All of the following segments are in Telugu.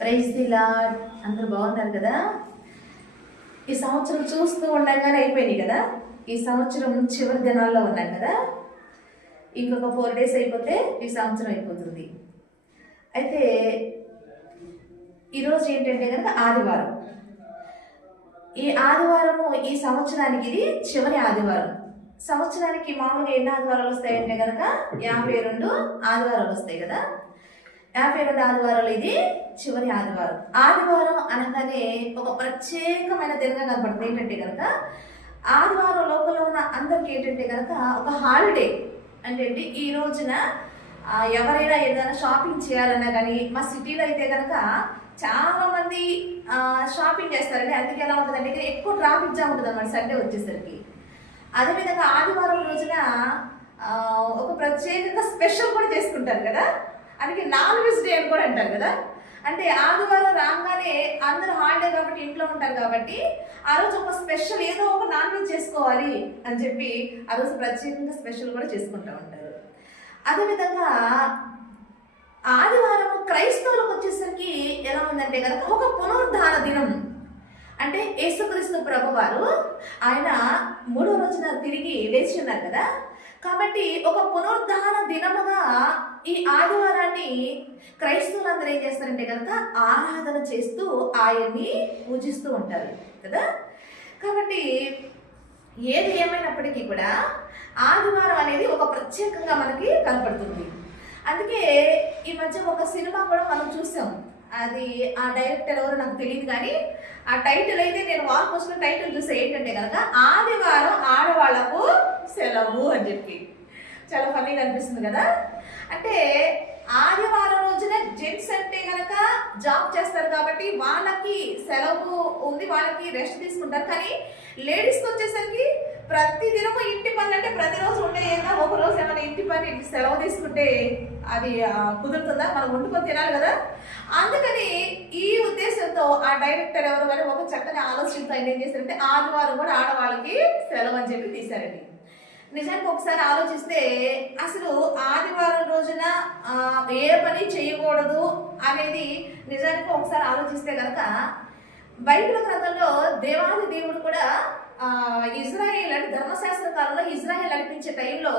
Praise the lord. అందరూ బాగున్నారు కదా? ఈ సంవత్సరం చూస్తూ ఉండగానే అయిపోయినాయి కదా. ఈ సంవత్సరం చివరి దినాల్లో ఉన్నాం కదా. ఇంకొక 4 days అయిపోతే ఈ సంవత్సరం అయిపోతుంది. అయితే ఈరోజు ఏంటంటే కనుక ఆదివారం. ఈ ఆదివారము ఈ సంవత్సరానికి ఇది చివరి ఆదివారం. సంవత్సరానికి మామూలుగా ఎన్ని ఆదివారాలు వస్తాయంటే కనుక 52 ఆదివారాలు వస్తాయి కదా. 52 ఆదివారాలు ఇది చివరి ఆదివారం. ఆదివారం అనగానే ఒక ప్రత్యేకమైన దినంగా కనపడుతుంది. ఏంటంటే కనుక ఆదివారం లోపల ఉన్న అందరికి ఏంటంటే కనుక ఒక హాలిడే. అంటే ఈ రోజున ఎవరైనా ఏదైనా షాపింగ్ చేయాలన్నా కానీ, మా సిటీలో అయితే కనుక చాలా మంది షాపింగ్ చేస్తారండి. అందుకే ఎలా ఉంటుందంటే ఎక్కువ ట్రాఫిక్ జామ్ ఉంటుంది అన్నమాట సండే వచ్చేసరికి. అదేవిధంగా ఆదివారం రోజున ఒక ప్రత్యేకంగా స్పెషల్ కూడా చేసుకుంటారు కదా. అందుకే నాన్ వెజ్ డే అని కూడా అంటారు కదా. అంటే ఆదివారం రాగానే అందరూ హాలిడే కాబట్టి ఇంట్లో ఉంటారు కాబట్టి ఆ రోజు ఒక స్పెషల్ ఏదో ఒక నాన్ వెజ్ చేసుకోవాలి అని చెప్పి ఆ రోజు ప్రత్యేకంగా స్పెషల్ కూడా చేసుకుంటూ ఉంటారు. అదేవిధంగా ఆదివారం క్రైస్తవులకు వచ్చేసరికి ఎలా ఉందంటే కనుక ఒక పునరుద్ధాన దినం. అంటే యేసుక్రీస్తు ప్రభువారు ఆయన 3వ రోజున తిరిగి లేచి ఉన్నారు కదా. కాబట్టి ఒక పునరుద్ధాన దినముగా ఈ ఆదివారాన్ని క్రైస్తవులందరూ ఏం చేస్తారంటే కనుక ఆరాధన చేస్తూ ఆయన్ని పూజిస్తూ ఉంటారు కదా. కాబట్టి ఏది ఏమైనప్పటికీ కూడా ఆదివారం అనేది ఒక ప్రత్యేకంగా మనకి కనపడుతుంది. అందుకే ఈ మధ్య ఒక సినిమా కూడా మనం చూసాం. అది ఆ డైరెక్టర్ ఎవరు నాకు తెలియదు, కానీ ఆ టైటిల్ అయితే నేను వాల్ పోస్ట్ టైటిల్ చూసే ఏంటంటే కనుక ఆదివారం ఆడవాళ్లకు సెలవు అని చెప్పి. చాలా ఫన్నీగా అనిపిస్తుంది కదా. అంటే ఆదివారం రోజున జెంట్స్ అంటే కనుక జాబ్ చేస్తారు కాబట్టి వాళ్ళకి సెలవు ఉంది, వాళ్ళకి రెస్ట్ తీసుకుంటారు. కానీ లేడీస్కి వచ్చేసరికి ప్రతి దినము ఇంటి పనులు అంటే ప్రతిరోజు ఉండే ఏదైనా ఒక రోజు ఏమైనా ఇంటి పని సెలవు తీసుకుంటే అది కుదురుతుందా? మనం వండుకొని తినాలి కదా. అందుకని ఈ ఉద్దేశంతో ఆ డైరెక్టర్ ఎవరు కానీ ఒక చక్కని ఆలోచనతో ఆయన ఏం చేశారంటే ఆదివారం కూడా ఆడవాళ్ళకి సెలవు అని చెప్పి తీశారండి. నిజానికి ఒకసారి ఆలోచిస్తే అసలు ఆదివారం రోజున ఏ పని చేయకూడదు అనేది నిజానికి ఒకసారి ఆలోచిస్తే కనుక బైబిల్ గ్రంథంలో దేవాది దేవుడు కూడా ఇజ్రాయేల్ అంటే ధర్మశాస్త్ర కాలంలో ఇజ్రాయేల్ నడిపించే టైంలో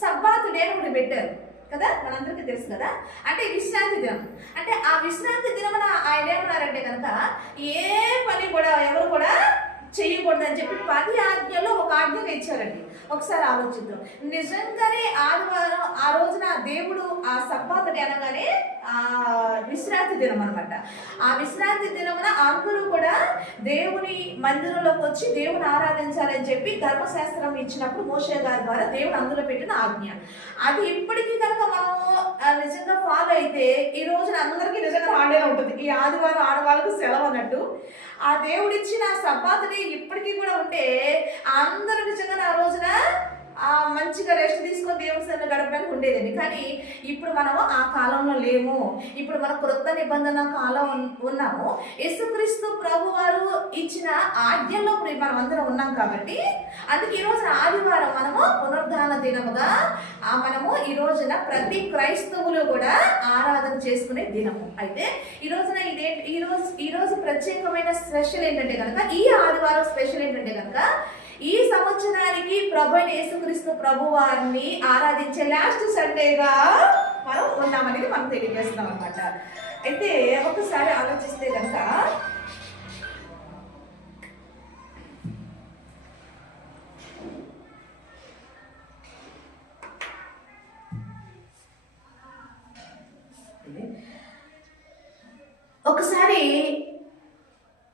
సబ్బాతు డే ఒకటి పెట్టారు కదా, మనందరికీ తెలుసు కదా. అంటే విశ్రాంతి దినం. అంటే ఆ విశ్రాంతి దినమున ఆయన ఏమన్నారంటే కనుక ఏ పని కూడా ఎవరు కూడా చేయకూడదని చెప్పి 10 ఆజ్ఞల్లో ఒక ఆజ్ఞగా ఇచ్చారండి. ఒకసారి ఆలోచిద్దాం. నిజంగానే ఆదివారం ఆ రోజున దేవుడు ఆ సబ్బాతుని అనగానే విశ్రాంతి దినం అనమాట. ఆ విశ్రాంతి దినమున అందరూ కూడా దేవుని మందిరంలోకి వచ్చి దేవుని ఆరాధించాలని చెప్పి ధర్మశాస్త్రం ఇచ్చినప్పుడు మోషే గారి ద్వారా దేవుడు అందులో పెట్టిన ఆజ్ఞ. అది ఇప్పటికీ కనుక మనం నిజంగా ఫాలో అయితే ఈ రోజున అందరికీ నిజంగా హాలిడే ఉంటుంది. ఈ ఆదివారం ఆడవాళ్ళకు సెలవు అన్నట్టు ఆ దేవుడిచ్చిన సబ్బాతుని ఇప్పటికీ కూడా ఉంటే అందరూ నిజంగా ఆ రోజున మంచిగా రెస్ట్ తీసుకొని దేవుడి సన్నిధిలో గడపడానికి ఉండేదండి. కానీ ఇప్పుడు మనము ఆ కాలంలో లేము. ఇప్పుడు మనం క్రొత్త నిబంధన కాలం ఉన్నాము. యేసుక్రీస్తు ప్రభు వారు ఇచ్చిన ఆజ్ఞల్లో మనం అందరం ఉన్నాం కాబట్టి అందుకే ఈ రోజున ఆదివారం మనము పునరుద్ధాన దినముగా మనము ఈ రోజున ప్రతి క్రైస్తవులు కూడా ఆరాధన చేసుకునే దినము. అయితే ఈ రోజున ఈ రోజు ప్రత్యేకమైన స్పెషల్ ఏంటంటే కనుక ఈ ఆదివారం స్పెషల్ ఏంటంటే కనుక ఈ సంవత్సరానికి ప్రభు అయిన యేసుక్రీస్తు ప్రభు వారిని ఆరాధించే లాస్ట్ సండేగా మనం ఉన్నామనేది మనం తెలియజేస్తున్నాం అనమాట. అయితే ఒకసారి ఆలోచిస్తే కనుక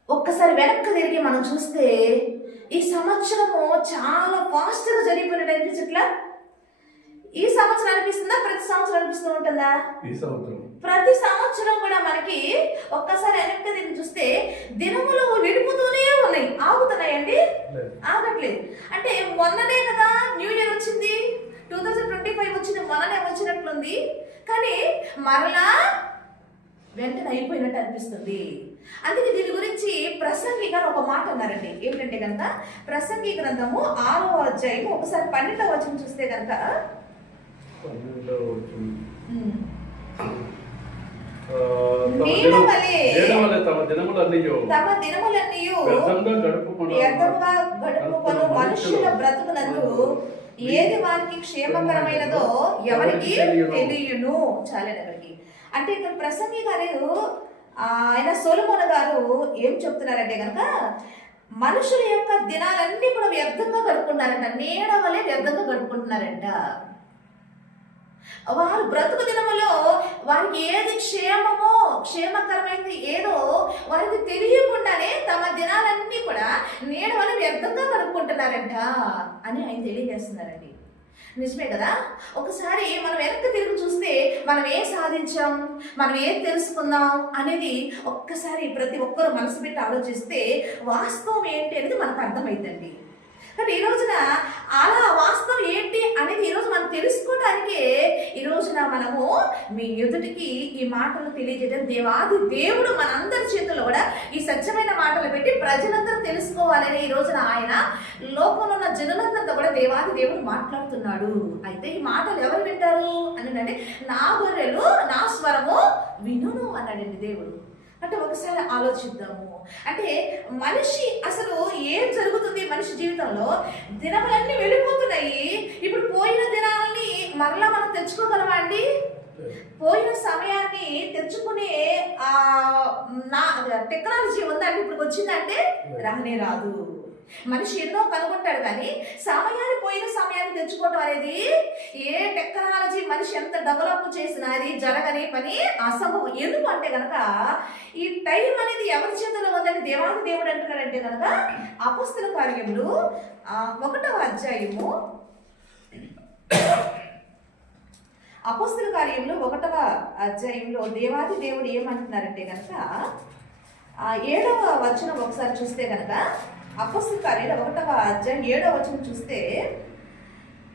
ఒక్కసారి వెనక్కి తిరిగి మనం చూస్తే ఈ సంవత్సరము చాలా ఫాస్ట్గా జరిగిపోయినట్టు అనిపించట్లా? ఈ సంవత్సరం అనిపిస్తుందా? ప్రతి సంవత్సరం అనిపిస్తూ ఉంటుందా? ప్రతి సంవత్సరం కూడా మనకి ఒక్కసారి వెనక్కి తిరిగి చూస్తే దినములు విడిపోతూనే ఉన్నాయి. ఆగుతున్నాయండి? ఆగట్లేదు. అంటే మొన్ననే కదా న్యూ ఇయర్ వచ్చింది, 2025 వచ్చింది, మొన్ననే వచ్చినట్లుంది. కానీ మరలా వెంటనే అయిపోయినట్టు అనిపిస్తుంది. అందుకే దీని గురించి ప్రసంగి గారు ఒక మాట అన్నారండి. ఏంటంటే కనుక ప్రసంగి గ్రంథము 6వ అధ్యాయము ఒకసారి 12వ వచనం చూస్తే కనుక తమ దినములన్నీయు వ్యర్థముగా గడుపుకొను మనుషుల బ్రతుకునందు ఏది వారికి క్షేమకరమైనదో ఎవరికి తెలియను. చాలేనవరికి అంటే ఇక్కడ ప్రసంగి గారు ఆయన సొలొమోను గారు ఏం చెప్తున్నారంటే కనుక మనుషుల యొక్క దినాలన్నీ కూడా వ్యర్థంగా గడుపుకుంటున్నారంట, నీడ వల్లే వ్యర్థంగా గడుపుకుంటున్నారంట. వారు బ్రతుకు దినములో వారికి ఏది క్షేమకరమైనది ఏదో వారికి తెలియకుండానే తమ దినాలన్నీ కూడా నీడ వల్ల వ్యర్థంగా గడుపుకుంటున్నారంట అని ఆయన తెలియజేస్తున్నారండి. నిజమే కదా. ఒకసారి మనం వెనక్కి తిరిగి చూస్తే మనం ఏం సాధించాం, మనం ఏం తెలుసుకున్నాం అనేది ఒక్కసారి ప్రతి ఒక్కరూ మనసు పెట్టి ఆలోచిస్తే వాస్తవం ఏంటి అనేది మనకు అర్థమైందండి. కానీ ఈ రోజున అలా వాస్తవం ఏంటి అనేది ఈరోజు మనం తెలుసుకోవడానికే ఈ రోజున మనము మీ ఎదుటికి ఈ మాటలు తెలియజేయడం దేవాది దేవుడు మనందరి చేతుల్లో కూడా ఈ సత్యమైన మాటలు పెట్టి ప్రజలందరూ తెలుసుకోవాలని ఈ రోజున ఆయన లోకంలో ఉన్న జనులందరితో కూడా దేవాది దేవుడు మాట్లాడుతున్నాడు. అయితే ఈ మాటలు ఎవరు వింటారు అని అంటే నా గొర్రెలు నా స్వరము వినును అన్నాడండి దేవుడు. అంటే ఒకసారి ఆలోచిద్దాము. అంటే మనిషి అసలు ఏం జరుగుతుంది మనిషి జీవితంలో? దినములన్నీ వెళ్ళిపోతున్నాయి. ఇప్పుడు పోయిన దినాలని మరలా మనం తెచ్చుకోగలమా అండి? పోయిన సమయాన్ని తెచ్చుకునే టెక్నాలజీ ఉందండి ఇప్పుడు వచ్చిందంటే రానే రాదు. మనిషి ఎన్నో కనుగొంటాడు కానీ పోయిన సమయాన్ని తెచ్చుకోవటం అనేది ఏ టెక్నాలజీ మనిషి ఎంత డెవలప్ చేసినా అది జరగని పని, అసంభవం. ఎందుకు అంటే కనుక ఈ టైం అనేది ఎవరి చేతిలో ఉందని దేవాది దేవుడు అంటున్నాడంటే కనుక అపొస్తలుల కార్యములు 1వ అధ్యాయము అపొస్తలుల కార్యములు 1వ అధ్యాయంలో దేవాది దేవుడు ఏమంటున్నారంటే కనుక 7వ వచనం ఒకసారి చూస్తే కనుక అపొస్తలుల కార్యాలు 1వ అధ్యాయం 7వ వచనం చూస్తే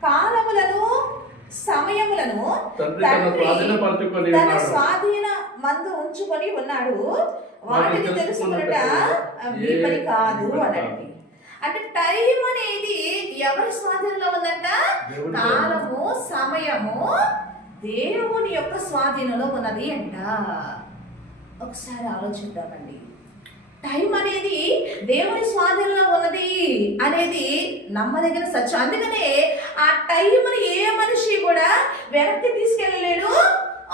కాలములను సమయములను తన స్వాధీన మందు ఉంచుకొని ఉన్నాడు, వాటిని తెలుసుకున్నట మీ పని కాదు అనండి. అంటే టైం అనేది ఎవరి స్వాధీనంలో ఉందంట? కాలము సమయము దేవుని యొక్క స్వాధీనంలో ఉన్నది అంట. ఒకసారి ఆలోచిద్దామండి. టైం అనేది దేవుని స్వాధీనంలో ఉన్నది అనేది నమ్మదగిన సత్యం. అందుకనే ఆ టైంని ఏ మనిషి కూడా వెనక్కి తీసుకెళ్ళలేడు,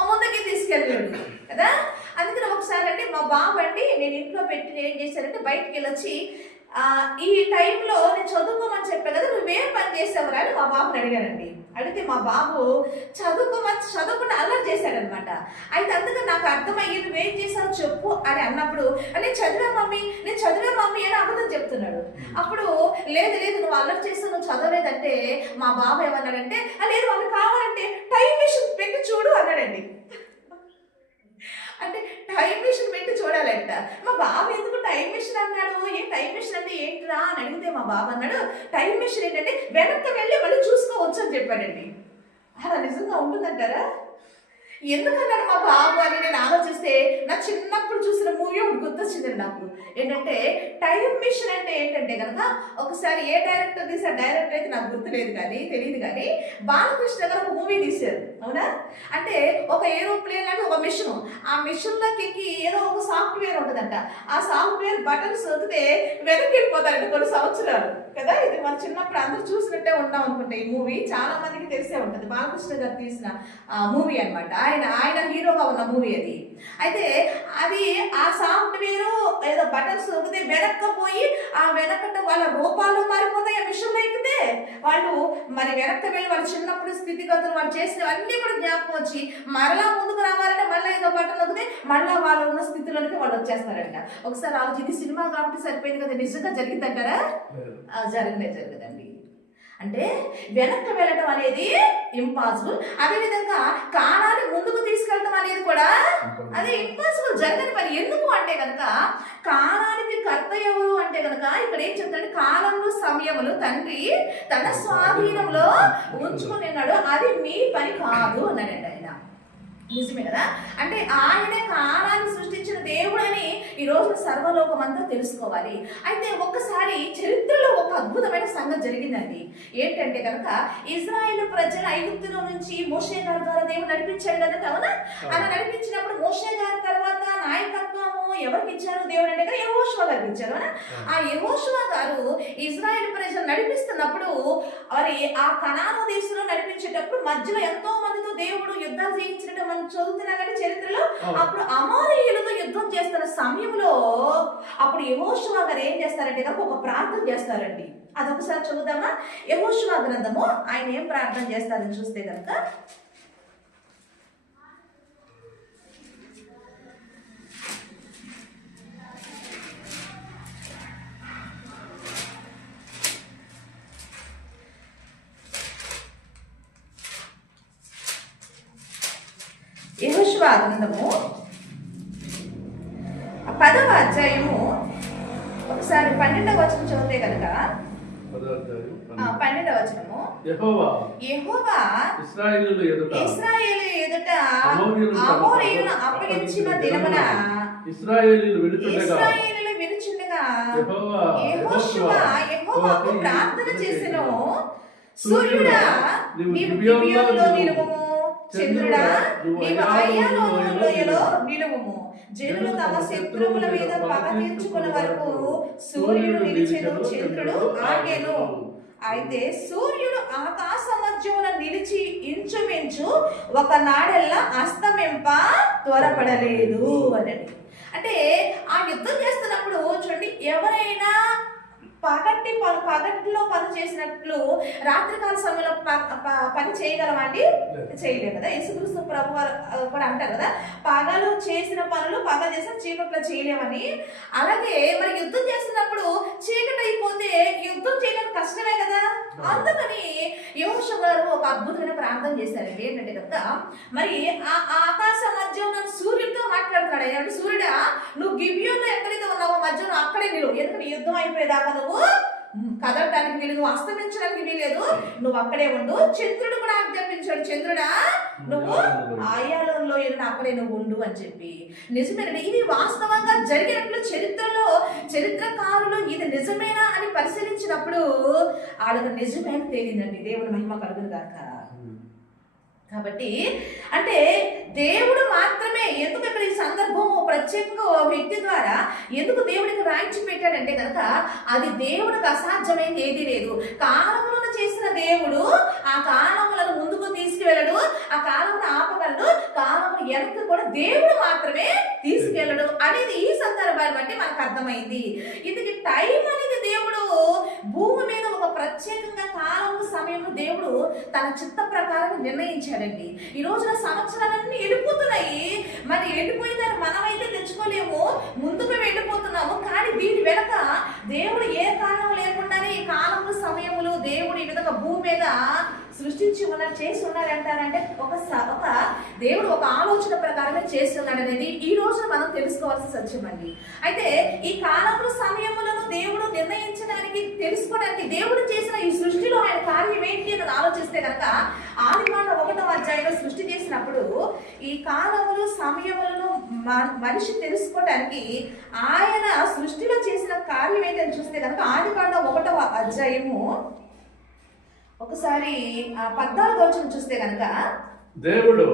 ముందుకి తీసుకెళ్ళలేడు కదా. అందుకని ఒకసారి అంటే మా బాబు అండి నేను ఇంట్లో పెట్టి ఏం చేశానంటే బయటికి వెళ్ళొచ్చి ఈ టైంలో నేను చదువుకోమని చెప్పా కదా, నువ్వేం పని చేసావురా అని మా బాబుని అడిగానండి. అడిగితే మా బాబు చదువుకుంటే అల్లరి చేశాడనమాట. అయితే అందుకని నాకు అర్థమయ్యి నువ్వేం చేసావు చెప్పు అని అన్నప్పుడు నేను చదివా మమ్మీ అని అబద్ధం చెప్తున్నాడు. అప్పుడు లేదు నువ్వు అల్లరి చేస్తావు, నువ్వు చదవలేదంటే మా బాబు ఏమన్నాడంటే లేదు మమ్మీ కావాలంటే టైం మిషన్ పెట్టి చూడు అన్నాడండి. అంటే టైం మిషన్ పెట్టి చూడాలంట. మా బాబు ఎందుకు టైం మిషన్ అన్నాడు? టైం మిషన్ అంటే ఏంటిరా అని అడిగితే మా బాబు అన్నాడు టైం మిషన్ ఏంటంటే వెనక్కి వెళ్ళి మళ్ళీ చూసుకోవచ్చు అని చెప్పాడండి. అలా నిజంగా ఉంటుందంటారా? ఎందుకన్నాడు మా బాబు అని నేను ఆలోచిస్తే నా చిన్నప్పుడు చూసిన మూవీ ఒకటి గుర్తొచ్చిందండి నాకు. ఏంటంటే టైం మిషన్ అంటే ఏంటంటే కనుక ఒకసారి ఏ డైరెక్టర్ తీసారు, డైరెక్టర్ అయితే నాకు గుర్తులేదు కానీ తెలియదు కానీ బాలకృష్ణ గారు ఒక మూవీ తీశారు అవునా. అంటే ఒక ఏరోప్లేన్ అంటే ఒక మిషన్, ఆ మిషన్లోకి ఎక్కి ఏదో ఒక సాఫ్ట్వేర్ ఉంటుందంట. ఆ సాఫ్ట్వేర్ బటన్స్ నొక్కితే వెనక్కి వెళ్ళిపోతారంట కొన్ని సంవత్సరాలు కదా. ఇది మన చిన్నప్పుడు అందరూ చూసినట్టే ఉంటాం అనుకుంటా. ఈ మూవీ చాలా మందికి తెలిసే ఉంటుంది. బాలకృష్ణ గారు తీసిన మూవీ అనమాట. ఆయన హీరోగా ఉన్న మూవీ అది. అయితే అది ఆ సాఫ్ట్వేర్ ఏదో బటన్స్ నొక్కితే వెనక్కపోయి ఆ వెనకట వాళ్ళ రూపాలు మారిపోతాయి. ఆ మిషన్లో ఎక్కితే వాళ్ళు మరి వెనక్కి వెళ్ళి వాళ్ళ చిన్నప్పుడు స్థితిగతులు వాళ్ళు చేసినవన్నీ కూడా జ్ఞాపకం వచ్చి మరలా ముందుకు రావాలంటే మళ్ళీ ఏదో బటన్ నొక్కితే మళ్ళీ వాళ్ళు ఉన్న స్థితిలోనికి వాళ్ళు వచ్చేస్తారంట. ఒకసారి ఆలోచి ఇది సినిమా కాబట్టి సరిపోయింది కదా, నిజంగా జరిగిందంటారా? జరగదండి. అంటే వెనక్కి వెళ్ళటం అనేది ఇంపాసిబుల్. అదేవిధంగా కాలాన్ని ముందుకు తీసుకెళ్ళటం అనేది కూడా అది ఇంపాసిబుల్, జరగని పని. ఎందుకు అంటే కనుక కాలానికి కర్త ఎవరు అంటే కనుక ఇక్కడ ఏం చెప్తాడు? కాలంలో సమయములు తండ్రి తన స్వాధీనంలో ఉంచుకుని ఉన్నాడు, అది మీ పని కాదు అన్నాడండి ఆయన. నిజమే కదా. అంటే ఆయనే కాలాన్ని సృష్టించిన దేవుడని ఈరోజు సర్వలోకం అంతా తెలుసుకోవాలి. అయితే ఒక్కసారి చరిత్రలో ఒక అద్భుతమైన సంగతి జరిగిందండి. ఏంటంటే కనుక ఇజ్రాయేల్ ప్రజలు ఐగుప్తులో నుంచి మోషే గారి ద్వారా దేవుడు నడిపించాడు కదా అవునా. అలా నడిపించినప్పుడు మోషే గారి తర్వాత నాయకత్వము ఎవరికి ఇచ్చారు దేవుడు అంటే కదా యెహోషువ గారికి ఇచ్చారు. ఆ యెహోషువ గారు ఇజ్రాయెల్ ప్రజలు నడిపిస్తున్నప్పుడు మరి ఆ కనాను దేశంలో నడిపించేటప్పుడు మధ్యలో ఎంతో మందితో దేవుడు యుద్ధాలు చేయించినట్టు మనం చదువుతున్నాం కానీ చరిత్రలో. అప్పుడు అమోరీయులతో యుద్ధం చేస్తున్న సమయంలో అప్పుడు యెహోషువ గారు ఏం చేస్తారంటే కనుక ఒక ప్రార్థన చేస్తారండి. అదొకసారి చదువుదామా? యెహోషువ గ్రంథము ఆయన ఏం ప్రార్థన చేస్తారని చూస్తే కనుక యెహోషువ గ్రంథము 10వ అధ్యాయము ఒకసారి 12వ వచనం చదివితే కనుక 12వ వచనము యెహోవా ఇశ్రాయేలు ఎదుట అమోరీయులను అప్పగించిన దినమున ఇశ్రాయేలీయులు వినుచుండగా యెహోషువ యెహోవాకు ప్రార్థన చేసెను. సూర్యుడా నీవు గిబియోనులో నిలువుము, చంద్రుడా నీవు అయ్యాలోను లోయలో నిలువుము. జనులు తమ శత్రువుల మీద పగ తీర్చుకున్న వరకు సూర్యుడు నిలిచెను, చంద్రుడు ఆగెను. అయితే సూర్యుడు ఆకాశ మధ్యమున నిలిచి ఇంచుమించు ఒక నాడెల్లా అస్తమింప త్వరపడలేదు అని. అంటే ఆ యుద్ధం చేస్తున్నప్పుడు చూడండి, ఎవరైనా పగటిలో పని చేసినట్లు రాత్రికాల సమయంలో పని చేయగలమండి? చేయలేము కదా. యేసుక్రీస్తు ప్రభు కూడా అంటారు కదా, పగలు చేసిన పనులు పగలు చేసిన చీకట్లో చేయలేమని. అలాగే మరి యుద్ధం చేస్తున్నప్పుడు చీకటి అయిపోతే యుద్ధం చేయడం కష్టమే కదా. అందుకని యెహోషువ గారు ఒక అద్భుతమైన ప్రార్థన చేశారండి. ఏంటంటే కనుక మరి ఆ ఆకాశ మధ్య ఉన్న సూర్యుడితో మాట్లాడుతున్నాడు. ఏమంటే, సూర్యుడా నువ్వు గిబియోనులో ఎక్కడైతే ఉన్నావో మధ్యలో అక్కడే నిలువు. ఎందుకంటే యుద్ధం అయిపోయేదాకా నువ్వు కదలడానికి వీలు, నువ్వు అస్తమించడానికి వీలేదు, నువ్వు అక్కడే ఉండు. చంద్రుడు కూడా ఆజ్ఞాపించాడు, చంద్రుడా నువ్వు ఆయాలంలో అక్కడే నువ్వు ఉండు అని చెప్పి. నిజమేనండి, ఇది వాస్తవంగా జరిగినట్లు చరిత్రకారులు ఇది నిజమేనా అని పరిశీలించినప్పుడు వాళ్ళకి నిజమేన తేలిందండి. దేవుని మహిమ కలుగును గాక. కాబట్టి అంటే దేవుడు మాత్రమే ఎందుకు ఇక్కడ ఈ సందర్భం ప్రత్యేకంగా ఓ వ్యక్తి ద్వారా ఎందుకు దేవుడికి రాయించి పెట్టాడంటే కనుక అది దేవుడికి అసాధ్యమైంది ఏదీ లేదు. కాలములను చేసిన దేవుడు ఆ కాలములను ముందుకు తీసుకువెళ్ళడు, ఆ కాలమును ఆపగలడు, కాలమును వెనక్కి కూడా దేవుడు మాత్రమే తీసుకెళ్ళడు అనేది ఈ సందర్భాన్ని బట్టి మనకు అర్థమైంది. ఇది టైం అనేది దేవుడు భూమి మీద ఒక ప్రత్యేకంగా కాలము సమయంలో దేవుడు తన చిత్త ప్రకారం నిర్ణయించాడండి. ఈ రోజున సంవత్సరాలన్నీ వెళ్ళిపోతున్నాయి, మరి వెళ్ళిపోయిందని మనమైతే తెచ్చుకోలేము, ముందుకు వెళ్ళిపోతున్నాము. కానీ దీని వెనక దేవుడు ఏ కారణం లేకుండానే ఈ కాలము సమయములు దేవుడు ఈ విధంగా భూమి మీద సృష్టించి ఉన్నారు, చేసి ఉన్నారు అంటారంటే ఒక దేవుడు ఒక ఆలోచన ప్రకారమే చేస్తున్నాడు అనేది ఈ రోజు మనం తెలుసుకోవాల్సిన సత్యం అండి. అయితే ఈ కాలములు సమయములను దేవుడు నిర్ణయించడానికి తెలుసుకోవడానికి దేవుడు చేసిన ఈ సృష్టిలో ఆయన కార్యం ఏంటి అని ఆలోచిస్తే కనుక ఆదికాండం 1వ అధ్యాయంలో సృష్టి చేసినప్పుడు ఈ కాలములు సమయములను మనిషి తెలుసుకోవడానికి ఆయన సృష్టిలో చేసిన కార్యం ఏంటని చూస్తే కనుక ఆదికాండం 1వ అధ్యాయము ఒకసారి 14వ వచనం చూస్తే కనుక దేవుడు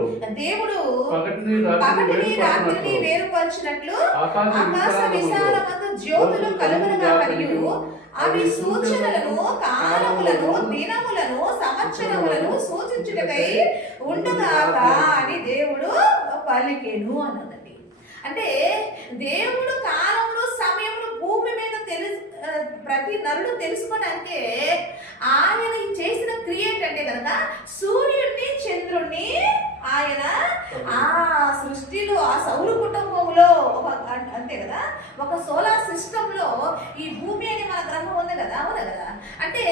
పగటిని రాత్రిని వేరుపరిచినట్లు ఆకాశ విశాలమందు జ్యోతులు కలుగునుగా మరియు అవి సూచనలను, కాలములను, దినములను, సంవత్సరములను సూచించుటకై ఉండుగాక అని దేవుడు పలికెను అన్నదండి. అంటే దేవుడు కాలములు సమయములు భూమి మీద ప్రతి నరుడు తెలుసుకోవడానికే ఆయన చేసిన క్రియేట్ అంటే కనుక సూర్యుడిని, చంద్రుడిని ఆయన ఆ సృష్టిలో ఆ సౌర కుటుంబంలో అంతే కదా, ఒక సోలార్ సిస్టమ్ లో ఈ భూమి అని మన గ్రహం ఉంది కదా, అవునా కదా. అంటే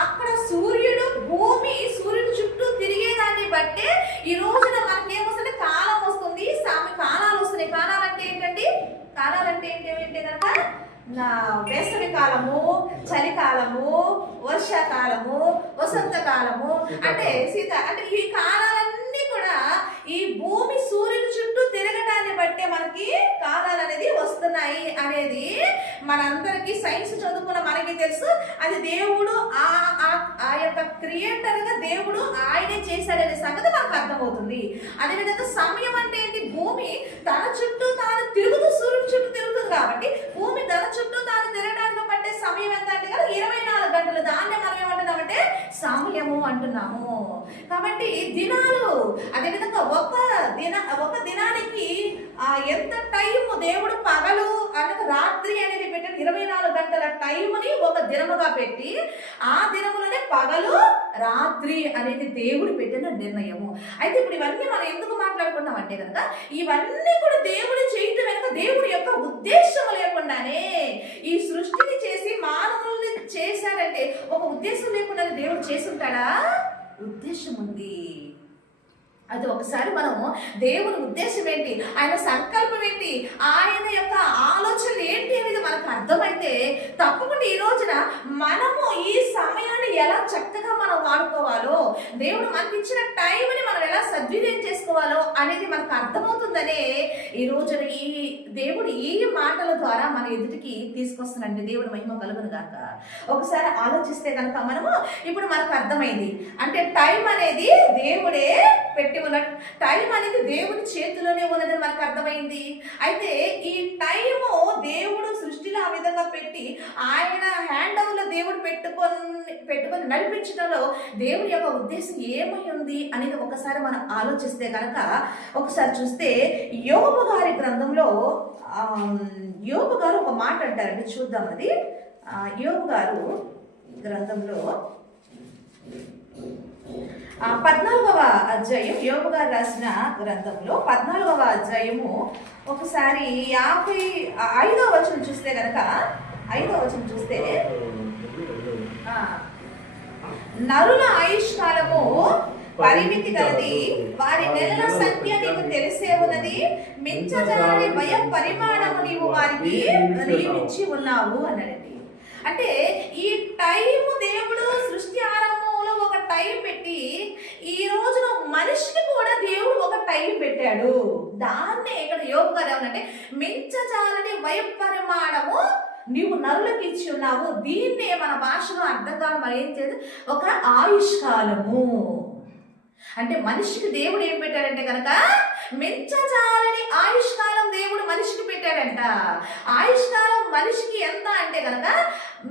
అక్కడ సూర్యుడు భూమి సూర్యుడు చుట్టూ తిరిగేదాన్ని బట్టే ఈ రోజున మనకేమొస్తుంది, కాలం వస్తుంది, కాలాలు వస్తున్నాయి. కాలాలంటే ఏంటండి? కాలాలంటే ఏంటి కనుక వేసవి కాలము, చలికాలము, వర్షాకాలము, వసంతకాలము, అంటే అంటే ఈ కాలాలన్నీ కూడా ఈ భూమి సూర్యుని చుట్టూ తిరగటాన్ని బట్టే మనకి కాలాలు అనేది వస్తున్నాయి అనేది మనందరికీ సైన్స్ చదువుకున్న మనకి తెలుసు, అది దేవుడు ఆ యొక్క క్రియేటర్ గా దేవుడు ఆయనే చేశాడనే సంగతి మనకు అర్థమవుతుంది. అదేవిధంగా సమయం అంటే ఏంటి? భూమి తన చుట్టూ తాను తిరుగుతూ సూర్యుడి చుట్టూ తిరుగుతుంది కాబట్టి భూమి తన చుట్టూ తాను తిరగడానికి పట్టే సమయం ఎంత అంటే కదా 24 గంటలు. దాన్నే మనం ఏమంటున్నామంటే సమయము అంటున్నాము. కాబట్టి దినాలు, అదేవిధంగా ఒక దినానికి ఎంత టైము దేవుడు పగలు అనగా రాత్రి అనేది పెట్టాడు. 24 గంటల టైముని ఒక దినముగా పెట్టి ఆ దినములోనే పగలు రాత్రి అనేది దేవుడు పెట్టిన నిర్ణయము. అయితే ఇప్పుడు ఇవన్నీ మనం ఎందుకు మాట్లాడుకున్నాం అంటే కనుక ఇవన్నీ కూడా దేవుడు చేయటం వెనుక దేవుడి యొక్క ఉద్దేశం లేకుండానే ఈ సృష్టిని చేసి మానవుల్ని చేశాడంటే ఒక ఉద్దేశం లేకుండా దేవుడు చేసుంటాడా? ఉద్దేశం ఉంది. అది ఒకసారి మనము దేవుని ఉద్దేశం ఏంటి, ఆయన సంకల్పం ఏంటి, ఆయన యొక్క ఆలోచనలు ఏంటి అనేది మనకు అర్థమైతే తప్పకుండా ఈ రోజున మనము ఈ సమయాన్ని ఎలా చక్కగా మనం వాడుకోవాలో, దేవుడు మనకి ఇచ్చిన టైంని మనం ఎలా సద్వినియోగం చేసుకోవాలో అనేది మనకు అర్థమవుతుందనే ఈ రోజున ఈ దేవుడు ఈ మాటల ద్వారా మన ఎదుటికి తీసుకొస్తున్నాడు. దేవుడు మహిమ కలుగును గాక. ఒకసారి ఆలోచిస్తే కనుక మనము ఇప్పుడు మనకు అర్థమైంది అంటే టైం అనేది దేవుడే పెట్టి ఉన్నట్టు, టైం అనేది దేవుడి చేతిలోనే ఉన్నదని మనకు అర్థమైంది. అయితే ఈ టైము దేవుడు సృష్టిలో ఆ విధంగా పెట్టి ఆయన హ్యాండ్ ఓవర్లో దేవుడు పెట్టుకొని నడిపించడంలో దేవుడి యొక్క ఉద్దేశం ఏమై ఉంది అనేది ఒకసారి మనం ఆలోచిస్తే కనుక ఒకసారి చూస్తే యోబు గారి గ్రంథంలో యోబు గారు ఒక మాట అంటారండి, చూద్దాం. అది యోబు గారు గ్రంథంలో 14వ అధ్యాయం, యోబు గారు రాసిన గ్రంథంలో 14వ అధ్యాయము ఒకసారి 55వ వచనం చూస్తే కనుక 5వ వచనం చూస్తే నరుల ఆయుష్కాలము పరిమితి గలది, వారి నెలల సంఖ్య నీకు తెలిసే ఉన్నది, మించజాలని భయం పరిమాణము నీవు వారికి నియమించి ఉన్నావు అన్నాడండి. అంటే ఈ టైము దేవుడు సృష్టి ఆరంభంలో ఒక టైం పెట్టి ఈ రోజున మనిషికి కూడా దేవుడు ఒక టైం పెట్టాడు. దాన్నే ఇక్కడ యోబు గారు ఏమనంటే మించజాలని భయం పరిమాణము నీవు నరులకు ఇచ్చి ఉన్నావు. దీన్నే మన భాషలో అర్థం కాదు మరి ఏం చేయదు, ఒక ఆయుష్కాలము. అంటే మనిషికి దేవుడు ఏం పెట్టాడంటే కనుక మించజాలని ఆయుష్కాలం దేవుడు మనిషికి పెట్టాడంట. ఆయుష్కాలం మనిషికి ఎంత అంటే కనుక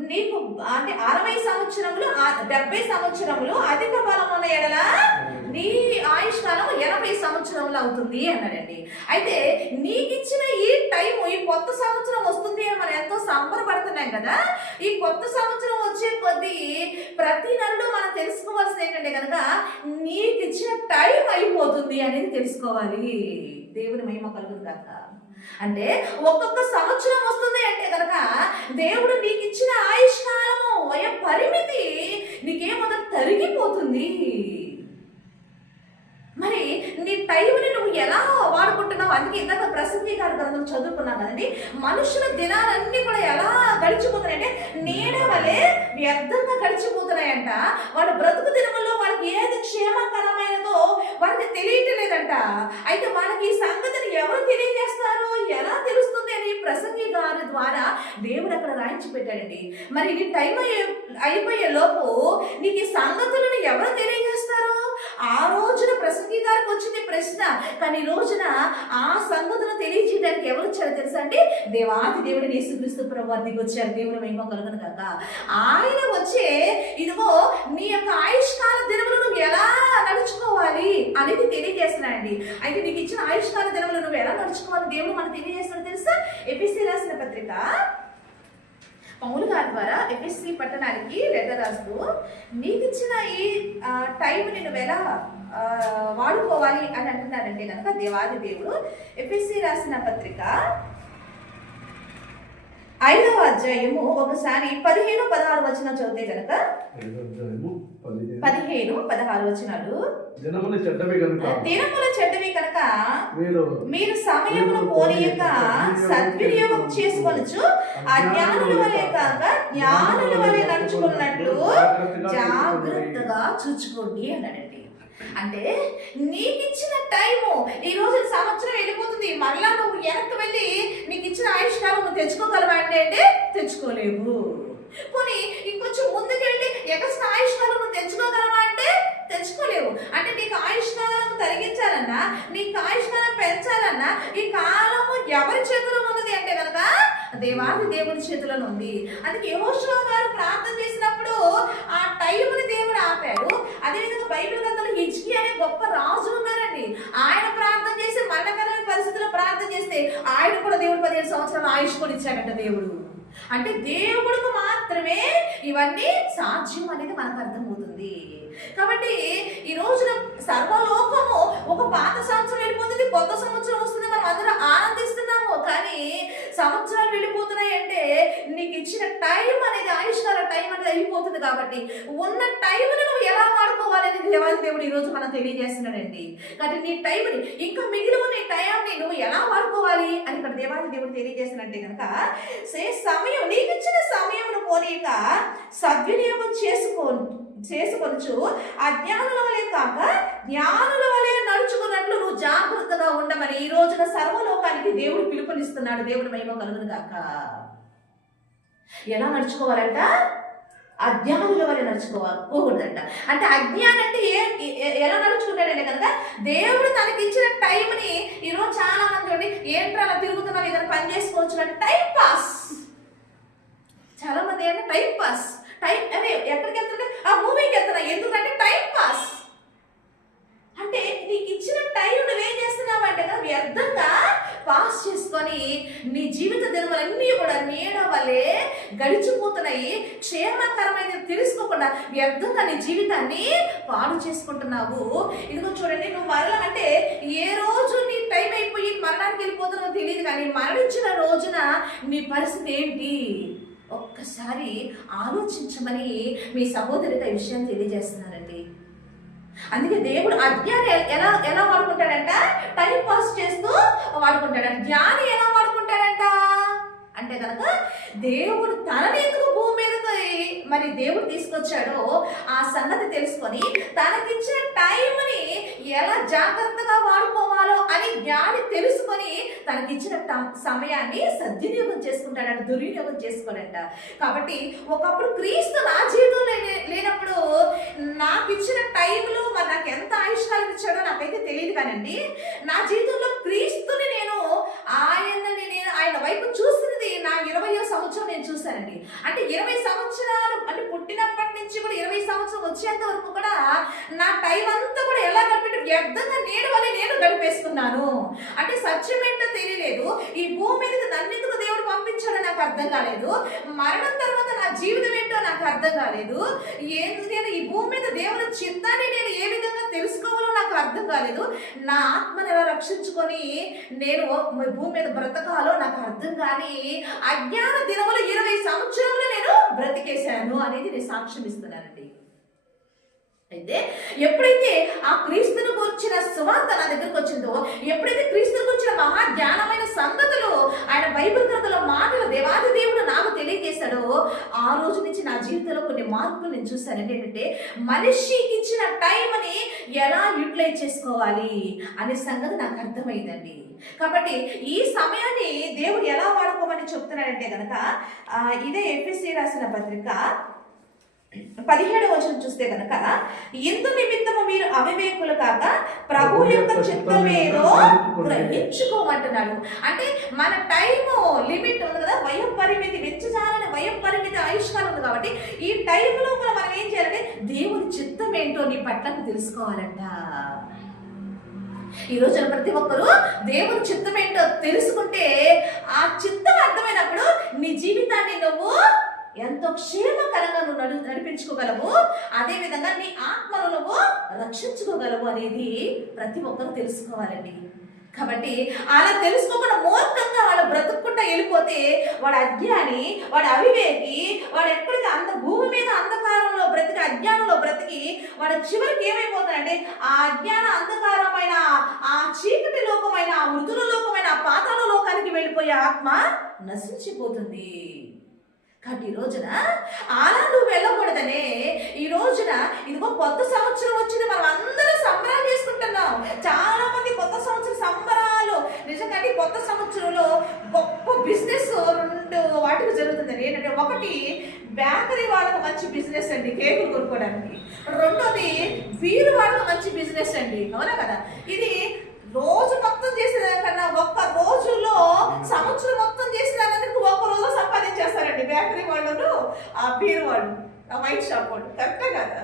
నీకు అంటే 60 సంవత్సరములు 70 సంవత్సరములు అధిక బలం ఉన్న ఎడల నీ ఆయుష్కాలం 80 సంవత్సరములు అవుతుంది అన్నాడండి. అయితే నీకు ఇచ్చిన ఈ టైము, ఈ కొత్త సంవత్సరం వస్తుంది అని మనం ఎంతో సంబరపడుతున్నాం కదా. ఈ కొత్త సంవత్సరం వచ్చే కొద్దీ ప్రతి నరుడు మనం తెలుసుకోవాల్సింది ఏంటంటే కనుక నీకు ఇచ్చిన టైం అయిపోతుంది అనేది తెలుసుకోవాలి. దేవుని మహిమ కలుగును గాక. అంటే ఒక్కొక్క సంవత్సరం వస్తుంది అంటే కనుక దేవుడు నీకు ఇచ్చిన ఆయుష్కాలము వయ పరిమితి నీకేమో తరిగిపోతుంది. మరి నీ టైంని నువ్వు ఎలా వాడుకుంటున్నావు? అందుకే ఇందాక ప్రసంగి గారి గ్రంథం చదువుకున్నాం కదండి, మనుషుల దినాలన్నీ కూడా ఎలా గడిచిపోతున్నాయంటే నీడ వలె వ్యర్థంగా గడిచిపోతున్నాయంట. వాళ్ళ బ్రతుకు దినముల్లో వాళ్ళకి ఏది క్షేమకరమైనదో వాళ్ళకి తెలియట్లేదంట. అయితే వాళ్ళకి ఈ సంగతిని ఎవరు తెలియజేస్తారు, ఎలా తెలుస్తుంది అని ప్రసంగి గారి ద్వారా దేవుడు అక్కడ రాయించి పెట్టాడండి. మరి నీ టైం అయిపోయే లోపు నీకు ఈ సంగతులను ఎవరు తెలియజేస్తారు? ఆ రోజున ప్రసంగి గారికి వచ్చింది ప్రశ్న, కానీ ఈ రోజున ఆ సంగతులను తెలియజేయడానికి ఎవరు వచ్చారో తెలుసా అండి? దేవాది దేవుడు యేసుక్రీస్తు ప్రభువుకి వచ్చారు. దేవుని మహిమ కలుగును గాక. ఆయన వచ్చే ఇదిగో నీ యొక్క ఆయుష్కాల దినములు నువ్వు ఎలా నడుచుకోవాలి అనేది తెలియజేస్తున్నాడండి. అయితే నీకు ఇచ్చిన ఆయుష్కాల దినములు నువ్వు ఎలా నడుచుకోవాలి దేవుడు మనకు తెలియజేస్తున్నాడు తెలుసా? ఎఫెసీ రాసిన పత్రిక పౌలు గారి ద్వారా ఎఫెసీ పట్టణానికి లెటర్ రాస్తూ నీకు ఇచ్చిన ఈ టైంని నువ్వు ఎలా వాడుకోవాలి అని అంటున్నారంటే కనుక దేవాది దేవుడు ఎఫెసీ రాసిన పత్రిక 5వ అధ్యాయము ఒకసారి 15-16 వచనం చదివితే కనుక 15-16 వచనాలు, దినముల చెడ్డవి కనుక మీరు సమయమును పోనీయక సద్వినియోగం చేసుకొనొచ్చు, అజ్ఞానుల వలె కాక జ్ఞానుల వలె నడుచుకున్నట్లు జాగ్రత్తగా చూచుకోండి అన్నాడండి. అంటే నీకు ఇచ్చిన టైము ఈ రోజు సంవత్సరం వెళ్ళిపోతుంది, మళ్ళా నువ్వు వెనక్కి వెళ్ళి నీకు ఇచ్చిన ఆయుష్కాలం తెచ్చుకోగలవా అంటే తెచ్చుకోలేవు. పోనీ ఇంకొంచెం ముందుకెళ్ళి ఎగసిన ఆయుష్కాలం నువ్వు తెచ్చుకోగలవా అంటే తెచ్చుకోలేవు. అంటే నీకు ఆయుష్కాలం తరిగించాలన్నా, నీకు ఆయుష్కాలం పెంచాలన్నా ఈ కాలము ఎవరి చేతిలో ఉన్నది అంటే కనుక దేవాది దేవుని చేతిలో ఉంది. అందుకే యెహోషువ గారు ప్రార్థన చేసినప్పుడు ఆ టైంని దేవుడు ఆపాడు. అదేవిధంగా బైబిల్ గ్రంథంలో హిజ్కియా అనే గొప్ప రాజు ఉన్నారండి. ఆయన ప్రార్థన చేసి మరణకరమైన పరిస్థితుల్లో ప్రార్థన చేస్తే ఆయన కూడా దేవుడు 17 సంవత్సరాలు ఆయుష్ కూడా ఇచ్చాడట దేవుడు. అంటే దేవుడికి మాత్రమే ఇవన్నీ సాధ్యం అనేది మనకు అర్థమవుతుంది. కాబట్టి ఈ రోజున సర్వలోకము ఒక పాత సంవత్సరం వెళ్ళిపోతుంది, కొత్త సంవత్సరం వస్తుంది, మనం అందరం ఆనందిస్తున్నాము. కానీ సంవత్సరాలు వెళ్ళిపోతున్నాయి అంటే నీకు ఇచ్చిన టైం అనేది, ఆయుష్కాల టైం అనేది అయిపోతుంది. కాబట్టి ఉన్న టైంని నువ్వు ఎలా వాడుకోవాలని దేవాది దేవుడు ఈ రోజు మనం తెలియజేస్తున్నాడండి. కాబట్టి నీ టైంని, ఇంకా మిగిలి ఉన్న టైంని నువ్వు ఎలా వాడుకోవాలి అని ఇక్కడ దేవాది దేవుడు తెలియజేసినట్టే కనుక సమయం, నీకు ఇచ్చిన సమయమును పోనీక సద్వినియోగం చేసుకొనచ్చు అజ్ఞానుల వలె కాక జ్ఞానుల వలె నడుచుకున్నట్లు నువ్వు జాగ్రత్తగా ఉండమని ఈ రోజున సర్వలోకానికి దేవుడు పిలుపునిస్తున్నాడు. దేవుడు మహిమ కలుగును గాక. ఎలా నడుచుకోవాలంట? అజ్ఞానుల వలె నడుచుకోకూడదంట. అంటే అజ్ఞానం అంటే ఎలా నడుచుకుంటాడంటే కనుక దేవుడు తనకి ఇచ్చిన టైంని ఈరోజు చాలా మంది ఉండి ఏంట్రా అలా తిరుగుతున్నావు, ఏదైనా పని చేసుకోవచ్చు అంటే టైం పాస్. చాలా మంది అంటే టైం పాస్, టైం అదే ఎక్కడికి వెళ్తుంటే ఆ మూవీకి వెళ్తున్నా, ఎందుకంటే టైం పాస్. అంటే నీకు ఇచ్చిన టైం నువ్వేం చేస్తున్నావు అంటే కదా వ్యర్థంగా పాస్ చేసుకొని నీ జీవిత దినములన్నీ కూడా నీడ వలె గడిచిపోతున్నాయి. క్షేమకరమైన తెలుసుకోకుండా వ్యర్థంగా నీ జీవితాన్ని పాడు చేసుకుంటున్నావు. ఇదిగో చూడండి, నువ్వు మరలా అంటే ఏ రోజు నీ టైం అయిపోయి మరణానికి వెళ్ళిపోతున్నావో తెలియదు, కానీ మరణించిన రోజున నీ పరిస్థితి ఏంటి ఒక్కసారి ఆలోచించమని మీ సహోదరికి ఈ విషయం తెలియజేస్తున్నానండి. అందుకే దేవుడు అజ్ఞాని ఎలా ఎలా వాడుకుంటాడంట? టైం పాస్ చేస్తూ వాడుకుంటాడంట. జ్ఞాని ఎలా వాడుకుంటాడంట అంటే కనుక దేవుడు తనని ఎందుకు భూమి మీదకి మరి దేవుడు తీసుకొచ్చాడో ఆ సంగతి తెలుసుకొని తనకిచ్చిన టైంని ఎలా జాగ్రత్తగా వాడుకోవాలో అని జ్ఞాని తెలుసుకొని తనకిచ్చిన సమయాన్ని సద్వినియోగం చేసుకుంటాడంట, దుర్వినియోగం చేసుకోడంట. కాబట్టి ఒకప్పుడు క్రీస్తు నా జీవితంలో లేనప్పుడు నాకు ఇచ్చిన టైంలో మరి నాకు ఎంత ఆయుష్కాలం ఇచ్చాడో నాకైతే తెలియదు. కానండి నా జీవితంలో క్రీస్తుని నేను ఆయన వైపు చూసినది నా 20వ సంవత్సరం నేను చూశానండి. అంటే 20 సంవత్సరాలు అంటే పుట్టినప్పటి నుంచి కూడా 20 సంవత్సరం వచ్చేంత వరకు కూడా నా టైం అంతా కూడా ఎలా గడిపి వ్యర్థంగా నేను గడిపేసుకున్నాను. అంటే సత్యం ఏంటో తెలియలేదు. ఈ భూమి మీదకి నన్నెందుకు దేవుడు పంపించాడో నాకు అర్థం కాలేదు. మరణం తర్వాత నా జీవితం ఏంటో నాకు అర్థం కాలేదు. నేను ఈ భూమి మీద దేవుని చిత్తాన్ని నేను ఏ విధంగా తెలుసుకోవాలో నాకు అర్థం కాలేదు. నా ఆత్మను ఎలా రక్షించుకొని నేను భూమి మీద బ్రతకాలో నాకు అర్థం కానీ అజ్ఞాన దినములు 20 సంవత్సరములు నేను బ్రతికేశాను అనేది నేను సాక్ష్యం ఇస్తున్నానండి. అయితే ఎప్పుడైతే ఆ క్రీస్తుని గురించిన సువార్త నా దగ్గరకు వచ్చిందో, ఎప్పుడైతే క్రీస్తుని గురించిన మహా జ్ఞానమైన సంగతులు ఆయన బైబిల్ గ్రంథంలో మాటలు దేవాది దేవుడు నాకు తెలియజేశాడో ఆ రోజు నుంచి నా జీవితంలో కొన్ని మార్పులు నేను చూశానండి. ఏంటంటే మనిషికి ఇచ్చిన టైంని ఎలా యూటిలైజ్ చేసుకోవాలి అనే సంగతి నాకు అర్థమైందండి. కాబట్టి ఈ సమయాన్ని దేవుడు ఎలా వాడుకోమని చెప్తున్నాడంటే కనుక ఇదే ఎఫెసీ రాసిన పత్రిక 17వ వచనం చూస్తే కనుక ఇందు నిమిత్తము మీరు అవివేకులు కాక ప్రభు యొక్క చిత్తమేదో గ్రహించుకోమంటున్నాడు. అంటే మన టైము లిమిట్ ఉంది కదా, వయం పరిమితి, వెచ్చజాలని వయం పరిమితి ఆయుష్కాలం ఉంది. కాబట్టి ఈ టైంలో మనం ఏం చేయాలంటే దేవుని చిత్తం ఏంటో నీ పట్లకు తెలుసుకోవాలంట. ఈ రోజున ప్రతి ఒక్కరూ దేవుని చిత్తం ఏంటో తెలుసుకుంటే ఆ చిత్తం అర్థమైనప్పుడు నీ జీవితాన్ని నువ్వు ఎంతో క్షేమకరంగా నువ్వు నడిపించుకోగలవు, అదేవిధంగా నీ ఆత్మను నువ్వు రక్షించుకోగలవు అనేది ప్రతి ఒక్కరూ తెలుసుకోవాలండి. కాబట్టి అలా తెలుసుకోకుండా మూర్ఖంగా వాళ్ళు బ్రతుక్కుంటా వెళ్ళిపోతే వాడు అజ్ఞాని, వాడు అవివేకి, వాడు ఎక్కడికి భూమి మీద అంధకారంలో బ్రతికి అజ్ఞానంలో బ్రతికి వాడు చివరికి ఏమైపోతాడంటే ఆ అజ్ఞాన అంధకారమైన ఆ చీకటి లోకమైన ఆ మృతుల లోకమైన ఆ పాతాళ లోకానికి వెళ్ళిపోయే ఆత్మ నశించిపోతుంది. కాబట్టి ఈ రోజున అలా నువ్వు వెళ్ళకూడదనే ఈ రోజున ఇదిగో కొత్త సంవత్సరం వచ్చింది, మనం అందరం సంబరాలు చేసుకుంటున్నాం. చాలా మంది కొత్త సంవత్సరం సంబరాలు నిజంగా కొత్త సంవత్సరంలో గొప్ప బిజినెస్ అటుగా జరుగుతుందండి. ఏంటంటే ఒకటి బేకరీ వాళ్ళకి మంచి బిజినెస్ అండి, కేకులు కొనుక్కోవడానికి. రెండోది వీరు వాళ్ళకి మంచి బిజినెస్ అండి, అవునా కదా. ఇది రోజు మొత్తం చేసేదానికన్నా ఒక్క రోజులో సంవత్సరం మొత్తం చేసేదానికి ఒక్క రోజు సంపాదించేస్తారండి బేకరీ వాళ్ళు, ఆ బీర్ వాళ్ళు, ఆ వైన్ షాప్ వాళ్ళు. కరెక్టే కదా.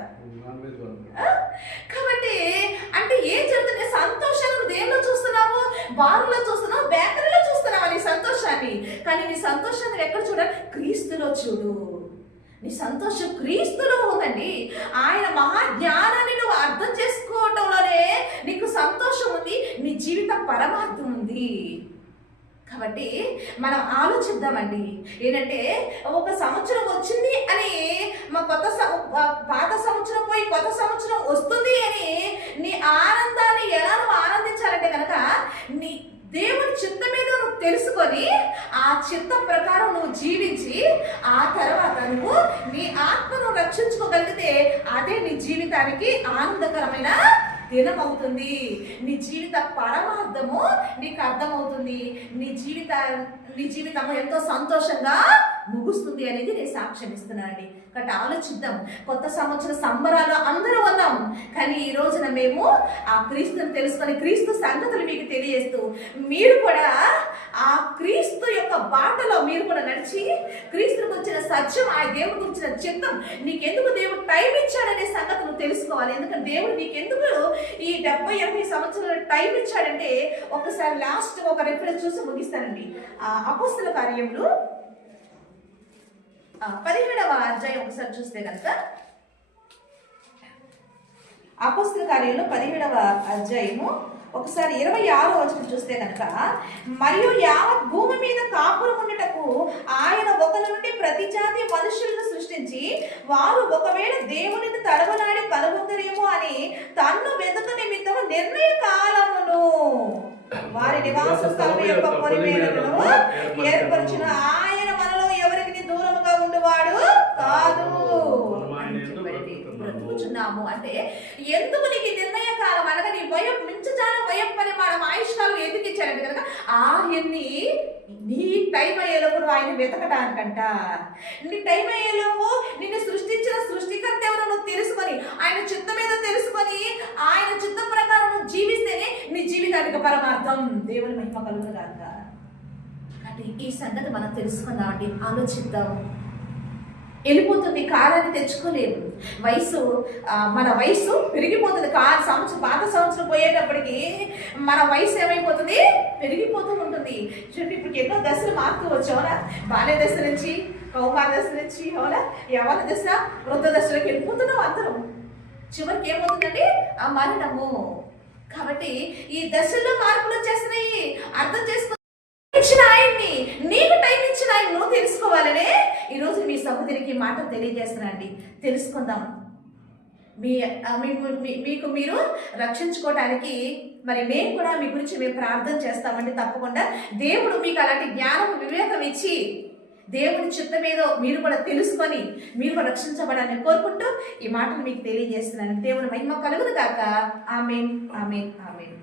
కాబట్టి అంటే ఏం జరుగుతుంది, సంతోషాన్ని నువ్వు దేనిలో చూస్తున్నావు? బారులో చూస్తున్నావు, బేకరీలో చూస్తున్నావు నీ సంతోషాన్ని. కానీ నీ సంతోషాన్ని ఎక్కడ చూడాలి? క్రీస్తులో చూడు. నీ సంతోషం క్రీస్తులో ఉందండి. ఆయన మహాజ్ఞానాన్ని నువ్వు అర్థం చేసుకోవటంలోనే నీకు సంతోషం ఉంది, నీ జీవిత పరమార్థం ఉంది. కాబట్టి మనం ఆలోచిద్దామండి. ఏంటంటే ఒక సంవత్సరం వచ్చింది అని మా పాత సంవత్సరం పోయి కొత్త సంవత్సరం వస్తుంది అని నీ ఆనందాన్ని ఎలా నువ్వు ఆనందించాలంటే కనుక నీ దేవుని చిత్తం మీద నువ్వు తెలుసుకొని ఆ చిత్తం ప్రకారం నువ్వు జీవించి ఆ తర్వాత నువ్వు నీ ఆత్మను రక్షించుకోగలిగితే అదే నీ జీవితానికి ఆనందకరమైన దినం అవుతుంది. నీ జీవిత పరమార్థము నీకు అర్థమవుతుంది. నీ జీవితము ఎంతో సంతోషంగా ముగుస్తుంది అనేది నేను సాక్ష్యం ఇస్తున్నానండి. కాబట్టి ఆలోచిద్దాం. కొత్త సంవత్సర సంబరాలు అందరూ ఉన్నాం, కానీ ఈ రోజున మేము ఆ క్రీస్తుని తెలుసుకొని క్రీస్తు సంగతులు మీకు తెలియజేస్తూ మీరు కూడా ఆ క్రీస్తు యొక్క బాటలో మీరు కూడా నడిచి క్రీస్తుకు వచ్చిన సత్యం, ఆ దేవుడికి వచ్చిన చిత్తం, నీకెందుకు దేవుడు టైం ఇచ్చాడనే సంగతి నువ్వు తెలుసుకోవాలి. ఎందుకంటే దేవుడు నీకెందుకు ఈ 70-80 సంవత్సరాల టైం ఇచ్చాడంటే ఒకసారి లాస్ట్ ఒక రిఫరెన్స్ చూసి ముగిస్తానండి. అపోస్తల కార్యములు 17వ అధ్యాయం ఒకసారి చూస్తే కనుక, అపోస్తల కార్యంలో 17వ అధ్యాయము ఒకసారి 26వ వచనం చూస్తే కనుక, మరియు యావత్ భూమి మీద కాపురం ఉండటకు ఆయన ఒకరి నుండి ప్రతి జాతి మనుషులను సృష్టించి వారు ఒకవేళ దేవునిని తడవలాడి కనుగొందరేమో అని తన్ను వెతుక నిమిత్తము నిర్ణయ కాలమును వారి నివాస స్థలం యొక్క పొలిమేరలను ఏర్పరిచిన ఆయన మనలో ఎవరికి దూరముగా ఉండేవాడు కాదు. బ్రతుకుచున్నాము అంటే ఎందుకు నీకు నిర్ణయ కాలం అనగా నీ వయం మించజాల వయం పని మనం ఆయుష్కాలం ఎందుకు ఇచ్చారంటే కనుక ఆయన్ని నీ టైం అయ్యేలోపు ఆయన వెతకడానికంట. నీ టైం అయ్యేలోపు నిన్ను సృష్టించిన సృష్టికర్త ఎవరో నువ్వు తెలుసుకొని ఆయన చిత్తం మీద తెలుసుకొని ఆయన చిత్తం ప్రకారం నువ్వు జీవిస్తేనే నీ జీవితానికి పరమార్థం. దేవుని మహిమ కలుగును గాక. అంటే ఈ సంగతి మనం తెలుసుకుందామండి, ఆలోచిద్దాం. వెళ్ళిపోతుంది, కాలాన్ని తెచ్చుకోలేము. మన వయసు పెరిగిపోతుంది. పాత సంవత్సరం పోయేటప్పటికి మన వయసు ఏమైపోతుంది? పెరిగిపోతూ ఉంటుంది. చూడండి, ఇప్పుడు ఎన్నో దశలు మారుతూ వచ్చావునా, బాల్య దశ నుంచి కౌమార దశ నుంచి అవునా యవ్వన దశ వృద్ధ దశలోకి వెళ్ళిపోతున్నాం అందరం. చివరికి ఏమవుతుందండి? ఆ మరణము. కాబట్టి ఈ దశల్లో మార్పులు వచ్చేస్తున్నాయి. అర్థం చేసుకో, ఇచ్చిన ఆయన్ని, నీకు టైం ఇచ్చిన ఆయన నువ్వు తెలుసుకోవాలనే ఈరోజు మీ సహోదరికి మాట తెలియజేస్తున్నానండి. తెలుసుకుందాం. మీకు మీరు రక్షించుకోవడానికి మరి మేము కూడా మీ గురించి మేము ప్రార్థన చేస్తామండి. తప్పకుండా దేవుడు మీకు అలాంటి జ్ఞానం వివేకం ఇచ్చి దేవుని చిత్తం ఏదో మీరు కూడా తెలుసుకొని మీరు కూడా రక్షించబడాలని కోరుకుంటూ ఈ మాటలు మీకు తెలియజేస్తున్నాను. దేవుని మహిమ కలుగును గాక. ఆమేన్, ఆమేన్, ఆమేన్.